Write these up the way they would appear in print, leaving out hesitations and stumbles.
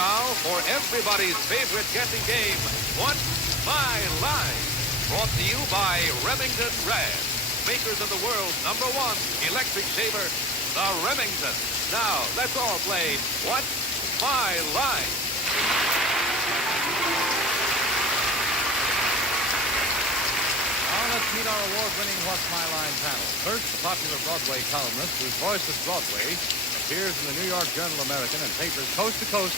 now for everybody's favorite guessing game, What's My Line? Brought to you by Remington Rad, makers of the world's #1 electric shaver, the Remington. Now, let's all play What's My Line? Now, let's meet our award-winning What's My Line panel. First, the popular Broadway columnist whose voice is Broadway appears in the New York Journal American and papers coast to coast,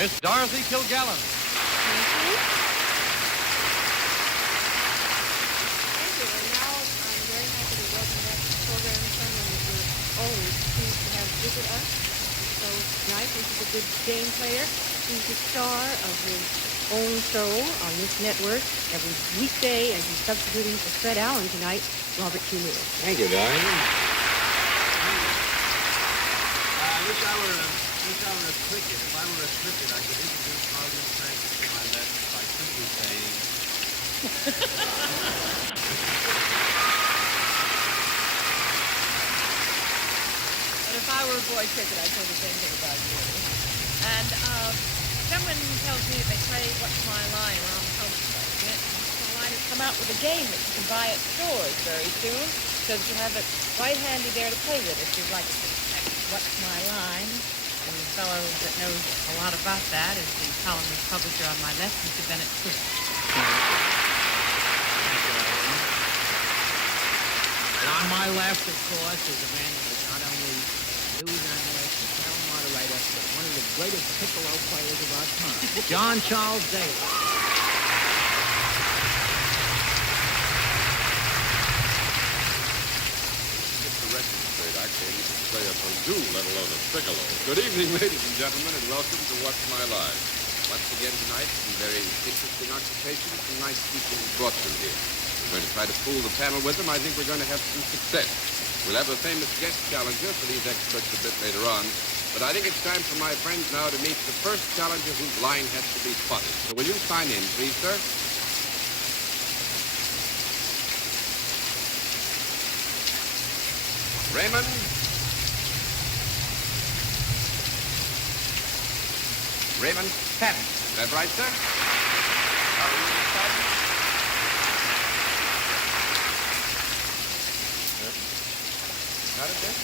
Miss Dorothy Kilgallen. Thank you. Thank you. And now I'm very happy to welcome back to the program someone that we're always pleased to have visit us. So tonight, this is a good game player. He's the star of his own show on this network every weekday, and he's substituting for Fred Allen tonight, Robert Q. Lewis. Thank you, darling. I wish I were a cricket. If I were a cricket, I could introduce Harlan Francis to my lessons by simply saying... But if I were a boy cricket, I'd say the same thing about you. And someone tells me that they play What's My Line around the house. What's My Line has come out with a game that you can buy at stores very soon, so that you have it right handy there to play with if you'd like to. What's My Line? And the fellow that knows a lot about that is the columnist publisher on my left, Mr. Bennett Swift. And on my left, of course, is a man who is not only news analyst and channel moderator, but one of the greatest piccolo players of our time, John Charles Davis. I can't even play a kazoo, let alone a piccolo. Good evening, ladies and gentlemen, and welcome to What's My Line. Once again tonight, some very interesting occupations, some nice people brought them here. We're going to try to fool the panel with them. I think we're going to have some success. We'll have a famous guest challenger for these experts a bit later on. But I think it's time for my friends now to meet the first challenger whose line has to be spotted. So will you sign in, please, sir? Raymond. Raymond Patton. Is that right, sir? Got it, sir?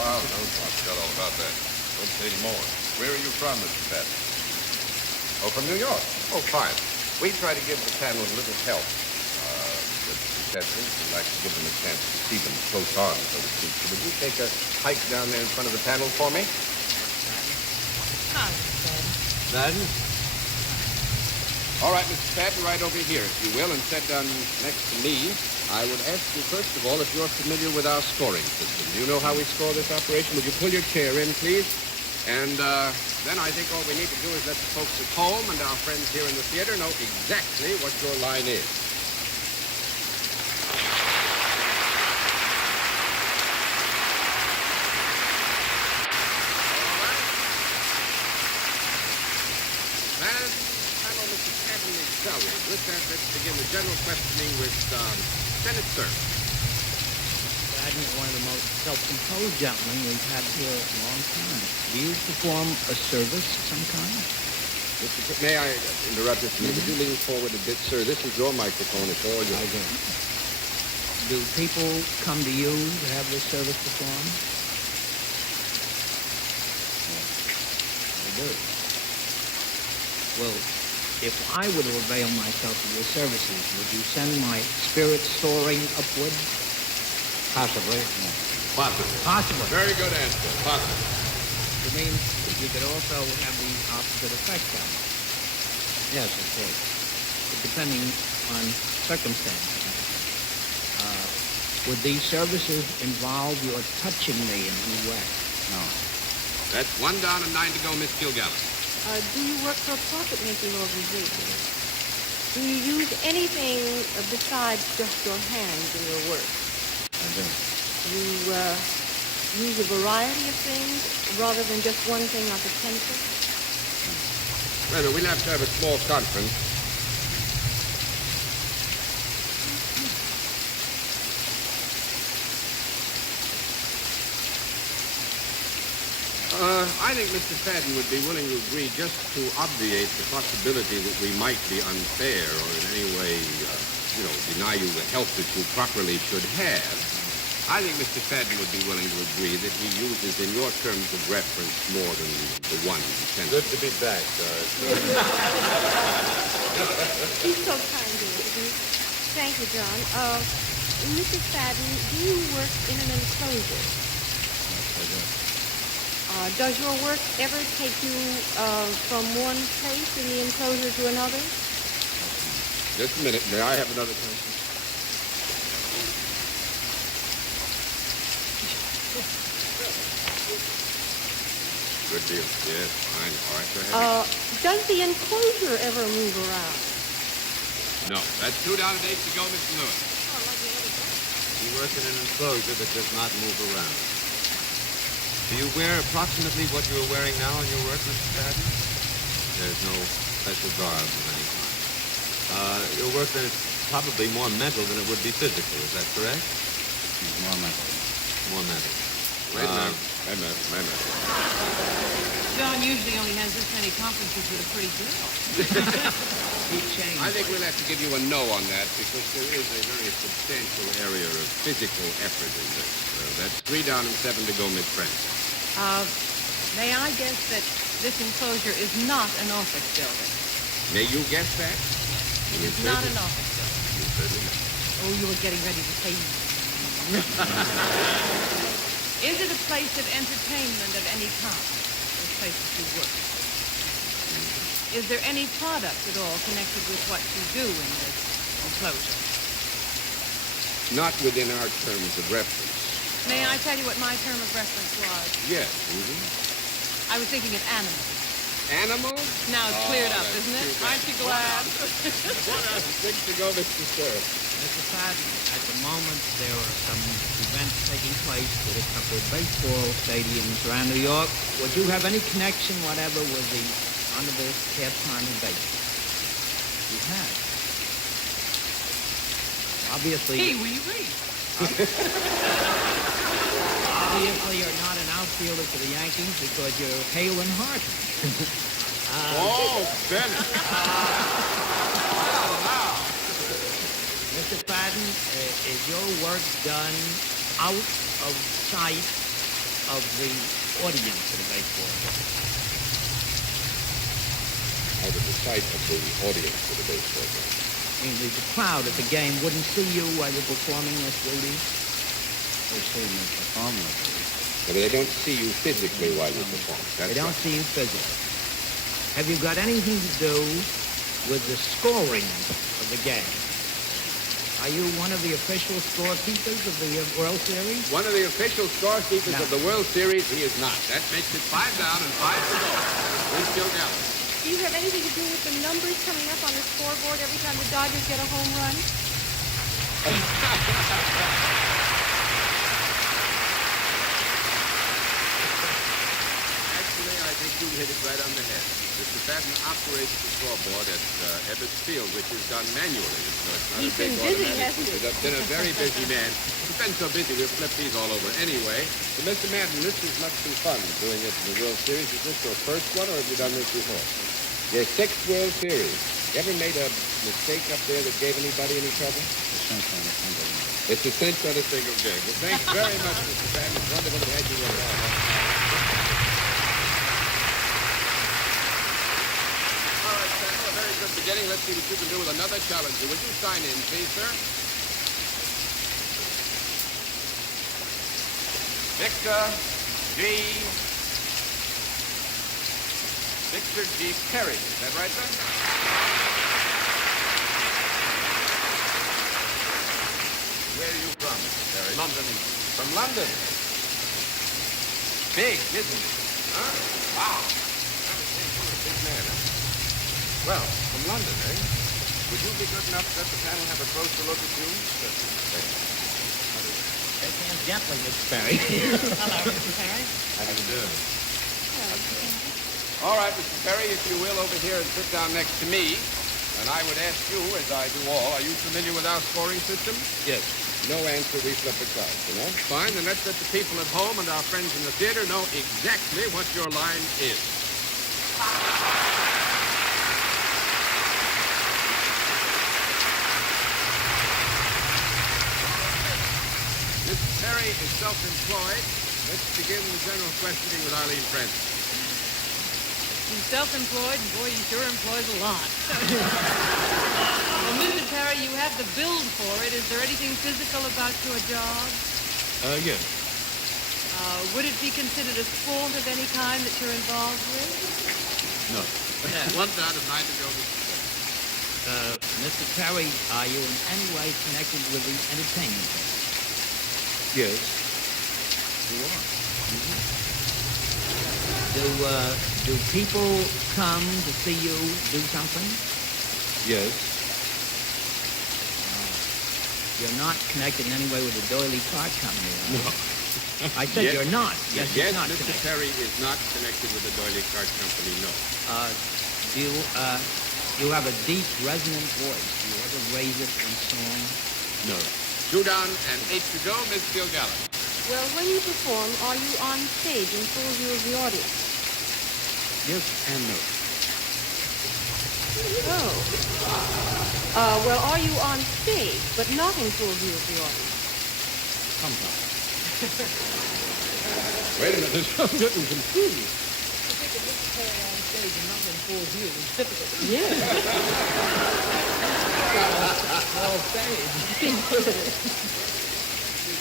Wow, no, I forgot all about that. Don't say any more. Where are you from, Mr. Patton? Oh, from New York. Oh, fine. We try to give the panel a little help. With contestants, we'd like to give them a chance to see them close on, so to speak. So would you take a hike down there in front of the panel for me? Hi, Madden? All right, Mr. Patton, right over here, if you will, and sit down next to me. I would ask you, first of all, if you're familiar with our scoring system. Do you know how we score this operation? Would you pull your chair in, please? And then I think all we need to do is let the folks at home and our friends here in the theater know exactly what your line is. With that, let's begin the general questioning with Bennett, sir. Madden is one of the most self-composed gentlemen we've had here in a long time. Do you perform a service of some kind? May I interrupt this? Would you lean forward a bit, sir? This is your microphone. It's all yours. Do people come to you to have this service performed? They do. Well, if I were to avail myself of your services, would you send my spirit soaring upward? Possibly. Possibly. Possibly. Very good answer. Possibly. It means that you could also have the opposite effect on it. Yes, of course. But depending on circumstances. Would these services involve your touching me in any way? No. That's 1 down and 9 to go, Miss Kilgallen. Do you work for a profit-making organization? Do you use anything besides just your hands in your work? I do. You use a variety of things rather than just one thing like a pencil? Well, we'll have to have a small conference. I think Mr. Fadden would be willing to agree just to obviate the possibility that we might be unfair or in any way, deny you the help that you properly should have. I think Mr. Fadden would be willing to agree that he uses in your terms of reference more than the one sentence. Good to be back, Doris. He's so kind to us, isn't he? Thank you, John. Mrs. Fadden, do you work in an enclosure? Yes, I do. Does your work ever take you from one place in the enclosure to another? Just a minute. May I have another question? Good deal. Yes, fine. All right, go ahead. Does the enclosure ever move around? No. That's 2 down and 8 to go, Mr. Lewis. Oh, like the other one. We work in an enclosure that does not move around. Do you wear approximately what you are wearing now in your work, Mr. Fadden? There's no special garb of any kind. Your work then is probably more mental than it would be physical. Is that correct? More mental. More mental. Wait a minute. John usually only has this many conferences with a pretty girl. He changed. I think we'll have to give you a no on that because there is a very substantial area of physical effort in this. That's 3 down and 7 to go, Miss Prince. May I guess that this enclosure is not an office building? May you guess that? It is not an office building. You certainly may. Oh, you were getting ready to say. Is it a place of entertainment of any kind? This place that you work? Is there any product at all connected with what you do in this enclosure? Not within our terms of reference. May I tell you what my term of reference was? Yes. I was thinking of animals. Animals? Now it's cleared up, that's isn't it? too bad. Aren't you glad? 6 to go, Mr. Stewart. Mr. Fadden, at the moment there are some events taking place at a couple of baseball stadiums around New York. Would you have any connection whatever with the honorable pastime of baseball? You have. Obviously, Wee. obviously you're not an outfielder for the Yankees because you're hale and hearty. Bennett. Mr. Fadden, is your work done out of sight of the audience at a baseball game? Out of the sight of the audience for the baseball game. I mean, the crowd at the game wouldn't see you while you're performing this duty? They see me perform with you. Yeah, but they don't see you physically while you perform. They don't see you physically. Have you got anything to do with the scoring of the game? Are you one of the official scorekeepers of the World Series? One of the official scorekeepers of the World Series, he is not. That makes it 5 down and 5 to go. Winfield Gallup. Do you have anything to do with the numbers coming up on the scoreboard every time the Dodgers get a home run? Actually, I think you hit it right on the head. Mr. Fadden operates the scoreboard at Ebbets Field, which is done manually. So it's not He's a big been busy, automatic. hasn't he? He's been a very busy man. He's been so busy, we'll flip these all over anyway. But Mr. Madden, this must be fun doing it in the World Series. Is this your first one, or have you done this before? Your 6th World Series. You ever made a mistake up there that gave anybody any trouble? It's a cinch on a single game. Well, thanks very much, Mr. Fadden. It's wonderful to have you with us. All right, Samuel, a very good beginning. Let's see what you can do with another challenger. Would you sign in, please, sir? Victor G. Perry. Is that right, sir? Where are you from, Mr. Perry? London. From London. Big, isn't it? Huh? Wow. You're a big man, huh? Well, from London, eh? Would you be good enough to let the panel have a closer look at you? Thank you. Shake hands gently, Mr. Perry. Hello, Mr. Perry. How do you do? All right, Mr. Perry, if you will, over here and sit down next to me. And I would ask you, as I do all, are you familiar with our scoring system? Yes. No answer, we flip the cards, you know? Fine, then let's let the people at home and our friends in the theater know exactly what your line is. Mr. Perry is self-employed. Let's begin the general questioning with Eileen Francis. He's self-employed, and boy, he sure employs a lot. Well, Mr. Perry, you have the build for it. Is there anything physical about your job? Yes. Would it be considered a sport of any kind that you're involved with? No. One down and 9 to go, Mr. Perry. Mr. Perry, are you in any way connected with the entertainment business? Yes. You are. Do people come to see you do something? Yes. You're not connected in any way with the Doily Cart Company, are you? No. I said Yes. you're not. Yes, Yes, you're not Mr. connected. Perry is not connected with the Doily Cart Company, no. You have a deep, resonant voice. Do you ever raise it in song? No. 2 down and 8 to go, Miss Gilgallen. Well, when you perform, are you on stage in full view of the audience? Yes and no. Oh. Well, are you on stage, but not in full view of the audience? Sometimes. Wait a minute, I'm getting confused. Yes.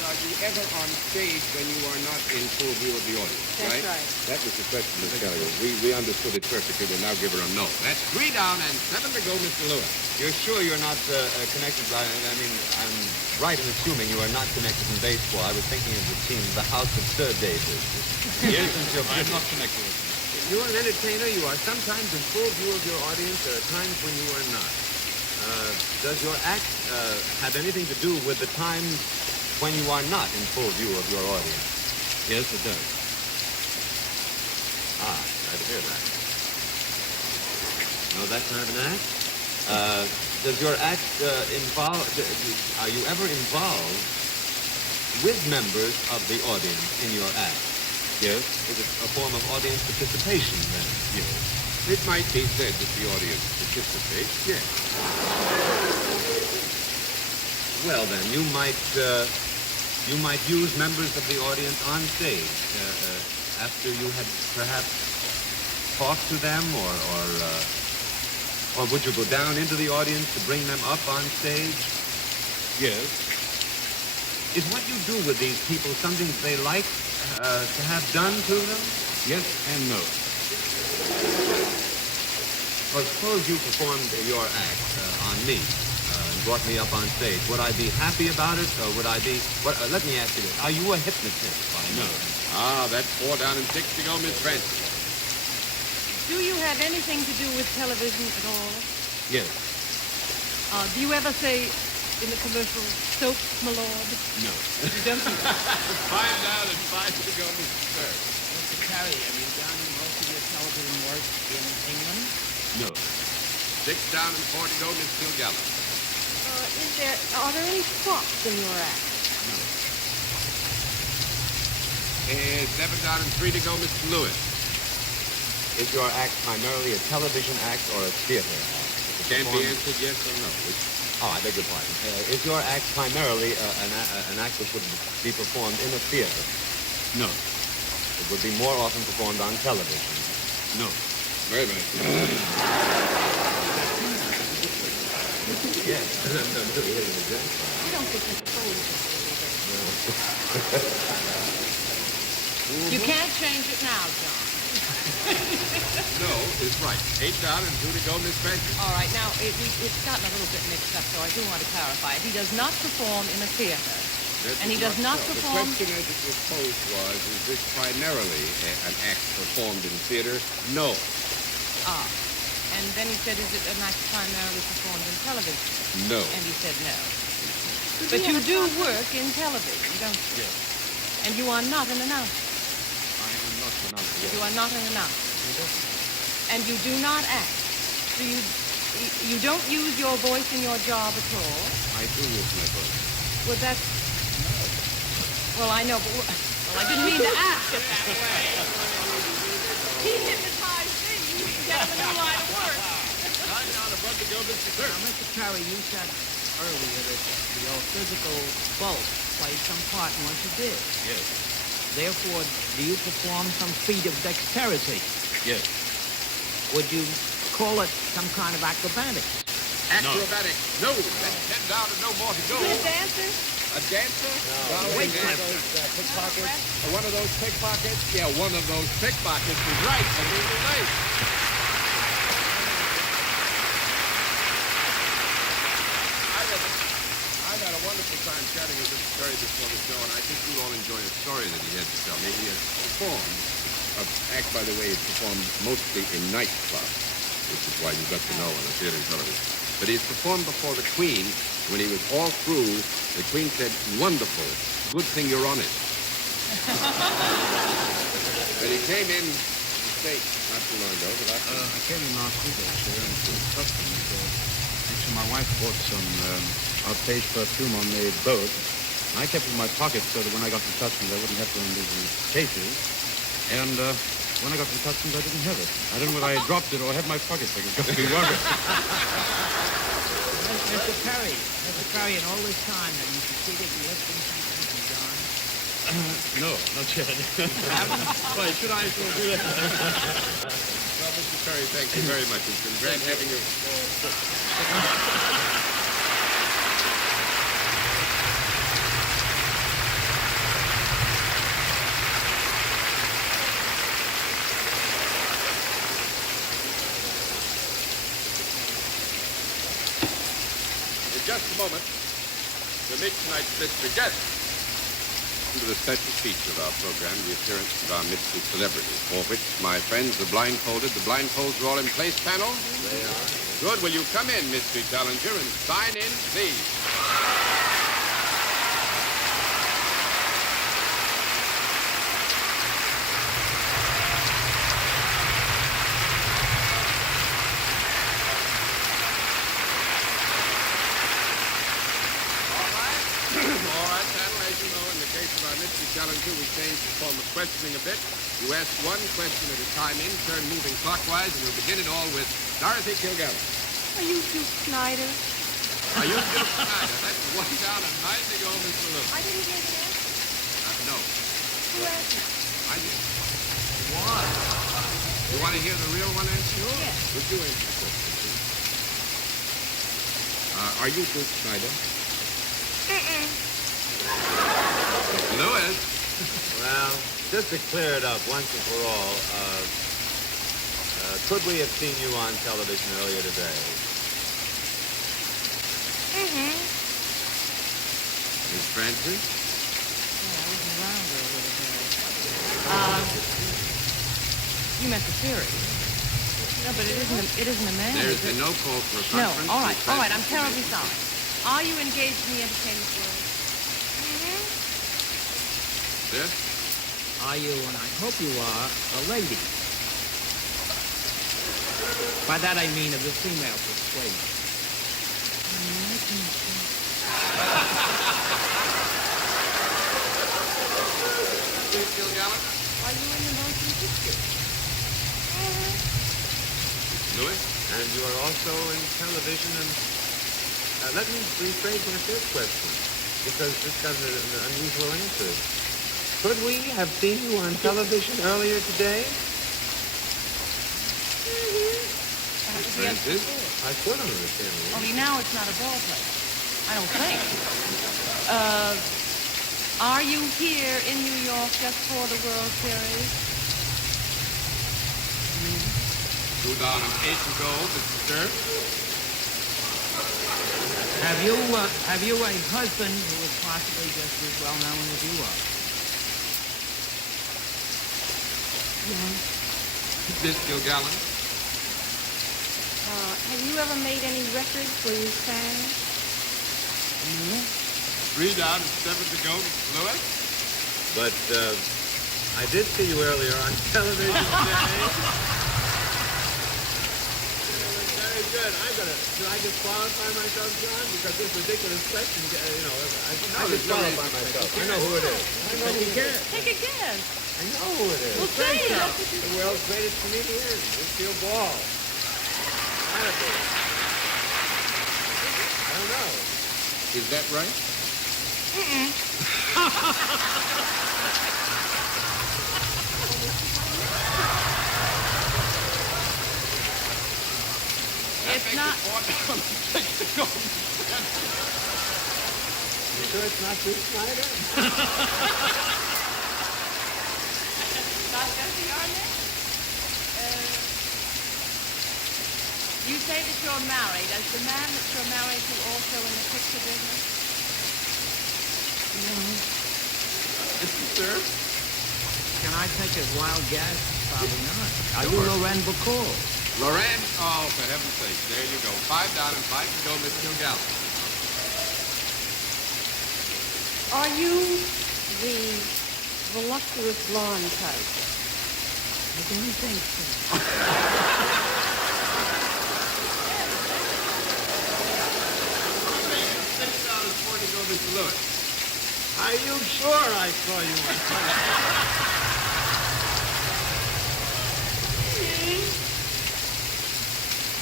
Are you ever on stage when you are not in full view of the audience, That's right. That was the question, Miss Gallagher. We understood it perfectly. We'll now give her a no. That's 3 down and 7 to go, Mr. Lewis. You're sure you're not connected? I mean, I'm right in assuming you are not connected in baseball. I was thinking of the team, the House of Sir David. Yes, I'm not connected with them. You're an entertainer. You are sometimes in full view of your audience. There are times when you are not. Does your act have anything to do with the times when you are not in full view of your audience? Yes, it does. Glad to hear that. No, that's not an act? Does your act involve, are you ever involved with members of the audience in your act? Yes. Is it a form of audience participation then? Yes. It might be said that the audience participates, yes. Well then, you might use members of the audience on stage after you had perhaps talked to them, or would you go down into the audience to bring them up on stage? Yes. Is what you do with these people something they like to have done to them? Yes and no. Well, suppose you performed your act on me and brought me up on stage. Would I be happy about it, or would I be... let me ask you this. Are you a hypnotist by No. That's 4 down and 6 to go, Miss Francis. Do you have anything to do with television at all? Yes. Do you ever say in the commercial, soap, my lord? No. You don't? 5 down and 5 to go, Mr. Stern. Mr. Perry, have you done most of your television work in England? No. 6 down and 4 to go, Miss Gilgallen. Are there any props in your act? 7 down and 3 to go, Mr. Lewis. Is your act primarily a television act or a theater act? Can't be answered yes or no. Oh, I beg your pardon. Is your act primarily an act that would be performed in a theater? No. It would be more often performed on television. No. Wait a minute. Yes. I don't think it's You can't change it now, John. No is right. 8 down and 2 to go, Miss Francis. All right, now, it's gotten a little bit mixed up, so I do want to clarify it. He does not perform in a theater. And he does not so. perform... The question as it was posed was, is this primarily an act performed in theater? No. And then he said, is it an act primarily performed in television? No. And he said no. But you do work in television, don't you? Yes. And you are not an announcer. I am not an announcer. You are not an announcer. And you do not act. So you don't use your voice in your job at all. I do use my voice. Well, that's Well, I know, but I didn't mean to ask it that way. He hypnotized me. You can get him a new line of work. I'm down to Bud to go, Mr. Sir. Now, Mr. Perry, you said earlier that your physical bulk played some part in what you did. Yes. Therefore, do you perform some feat of dexterity? Yes. Would you call it some kind of acrobatics? Acrobatic. No. That's 10 down and no more to go. Good dancer? A dancer? No. Weightlifter. Pickpockets. One of those pickpockets? Yeah, one of those pickpockets is right. I mean, you're right. I've had a wonderful time chatting with Mr. Perry before the show, and I think you'll all enjoy a story that he had to tell me. He has performed, by the way, he performed mostly in nightclubs, which is why you got to know on the theater and television. But he's performed before the Queen. When he was all through, the Queen said, "Wonderful. Good thing you're on it." But he came in the States not too long ago. I came in last week, actually, and to customs. Actually, my wife bought some Arpege perfume on the boat. I kept it in my pocket so that when I got to customs, I wouldn't have to undo the cases. And when I got to customs, I didn't have it. I don't know whether I dropped it or had my pocket picked. It's got to be worried. Mr. Perry, in all this time, have you succeeded in lifting something from John? No, not yet. Why, should I still do that? Well, Mr. Perry, thank you very much. It's been great having you. In just a moment, to meet tonight's mystery guest. To the special feature of our program, the appearance of our mystery celebrity, for which, my friends, the blindfolds are all in place, panel? They are. Good. Will you come in, Mystery Challenger, and sign in, please? All right, panel, as you know, in the case of our Mystery Challenger, we changed the form of questioning a bit. You ask one question at a time in turn, moving clockwise, and we'll begin it all with Dorothy Kilgallen. Are you Duke Snyder? Are you Duke Snyder? That's one down a night ago, Mr. Lewis. I didn't hear the answer. No, Who asked it? I did. Why? You want to hear the real one answer? Sure. Yes. Would you answer the question, please? Are you Duke Snyder? Lewis? Well, just to clear it up once and for all, could we have seen you on television earlier today? Miss Francis? Yeah, I wasn't around earlier today. You meant the series. No, but it isn't a man. There has is it? been no call for a No, conference. all right, Miss all right, I'm Francis, terribly sorry. Are you engaged in the entertainment world? Yes? Are you, and I hope you are, a lady? By that I mean of the female persuasion. Duke Kilgallen? Are you in the motion picture? Lewis? And you are also in television and... let me rephrase my first question, because this got an unusual answer. Could we have seen you on television earlier today? Francis? I still don't understand. Only now it's not a ball play. I don't think. Are you here in New York just for the World Series? 2 down and 8 to go, Mr. Stern. Have you a husband who is possibly just as well known as you are? Miss Kilgallen? Have you ever made any records where you sang? 3 down and 7 to go, Mr. Lewis. But I did see you earlier on television today. Very good. Do I disqualify myself, John? Because this ridiculous question, I disqualify myself. I know who it is. Take a guess. I know who it is. Well, say it. The world's greatest comedian, Lucille Ball. Gotta be. I don't know. Is that right? It's not. You sure it's not Bruce Snyder? Not Jesse Arnett? You say that you're married. Is the man that you're married to also in the picture business? Sir? Can I take a wild guess? Probably not. Are you Loren Bacall? Loren? Oh, for heaven's sake. There you go. 5 down and 5 to go, Miss Kilgallen. Are you the voluptuous blonde type? I don't think so. Mr. Lewis. Are you sure I saw you on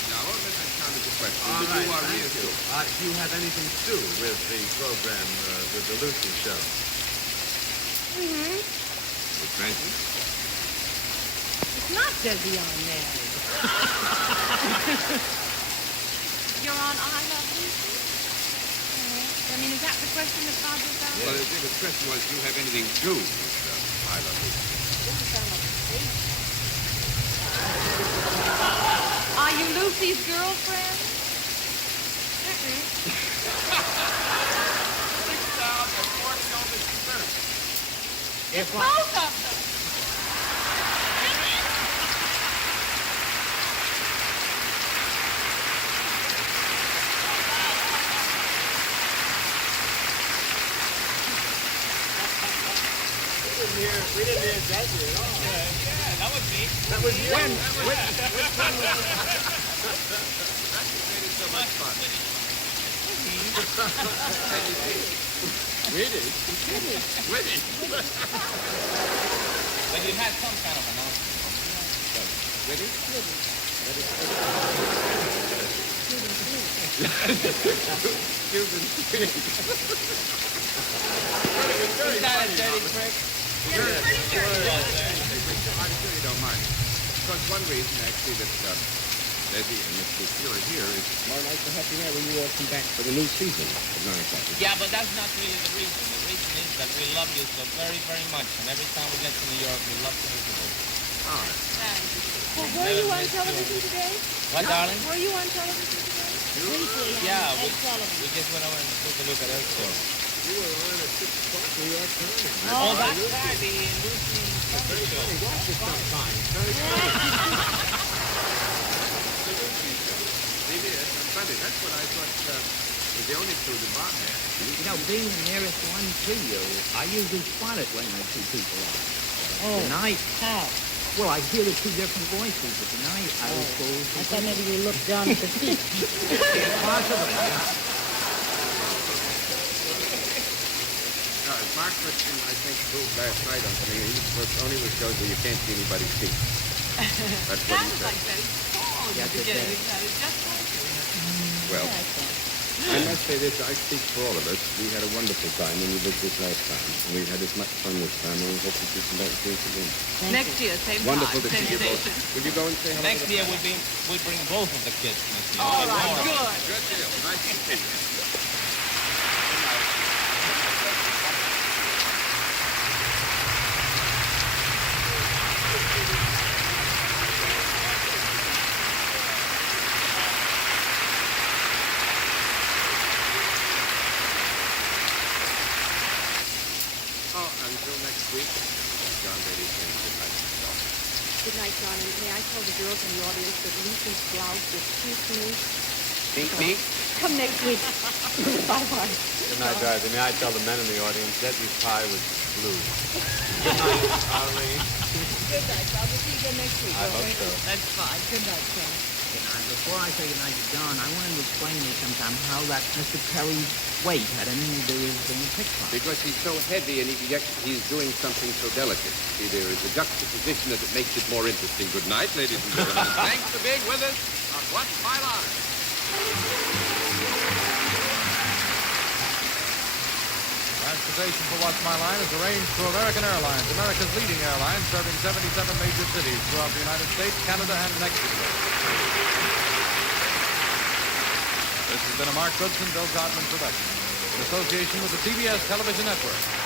Now, I won't let that count as a question. All but right, you are thank real you. Do you have anything to do with the program, with the Lucy Show? With Francis? It's not Desi Arnett. You're on I Love Lucy? I mean, is that the question that Roger's asked? Well, the question was, do you have anything to do with I Love Lucy? Are you Lucy's girlfriend? 6 down and 4 to go, Mr. Burns. It's both of them. We didn't hear Desi at all. Yeah, that was me. That was you. That's what made it so much fun. Witty. Witty. But you had some kind of announcement. Ready? Cuban Swing. Is that a dirty trick? You're pretty sure. I'm sure you don't mind. Because one reason, actually, that Desi and Miss Lucille are here is more like to have you there when you all come back for the new season at 9 o'clock. Yeah, but that's not really the reason. The reason is that we love you so very, very much. And every time we get to New York, we love to visit you. All right. Well, were you on television today? What, darling? Were you on television today? Briefly on Yeah, Ed Sullivan. we just went over and took a look at Ed's show. You were on at 6 o'clock New York Times. Oh, that's right, the Lucy Sunday show. Watch it sometime. It's very funny. The new season. CBS on Sunday. That's what I thought was the only clue that Bob had. You know, being the nearest one to you, I usually spot it when the two people are. Tonight, How? well, I hear the two different voices, but tonight I was told I thought maybe you looked down at the feet. possible. No, as Mark Richardson, I think, proved last night on something, he only was shows where you can't see anybody's feet. That's what he Sounds said. like Betty Paul in Yes, the it beginning. does. It sounded just like her. Well, I must say this, I speak for all of us. We had a wonderful time when we did this last time. And we've had as much fun this time, and we hope that you come back and see us again. Next year, same Wonderful time, to same see you both. station. Will you go and say hello Next to the year family? we'll bring both of the kids next year. All right, More. good. Good deal. Nice to see you. Oh, until next week, John Beatty saying good night to himself. Good night, John. And may I tell the girls in the audience that Lucy's blouse is cute to me? Me? Come next week. Bye-bye. Good night, Dorothy. May I tell the men in the audience, Desi's pie was blue. Good night, Arlene. Good night, Bob. We'll see you again next week. I hope so. That's fine. Good night, John. And before I say goodnight to John, I wanted to explain to you sometime how that Mr. Perry's weight had anything to do with being a pickpocket. Because he's so heavy and he's doing something so delicate. See, there is a juxtaposition that makes it more interesting. Good night, ladies and gentlemen. Thanks for being with us on What's My Line. Transportation for What's My Line is arranged through American Airlines, America's leading airline, serving 77 major cities throughout the United States, Canada, and Mexico. This has been a Mark Goodson, Bill Godwin production in association with the CBS Television Network.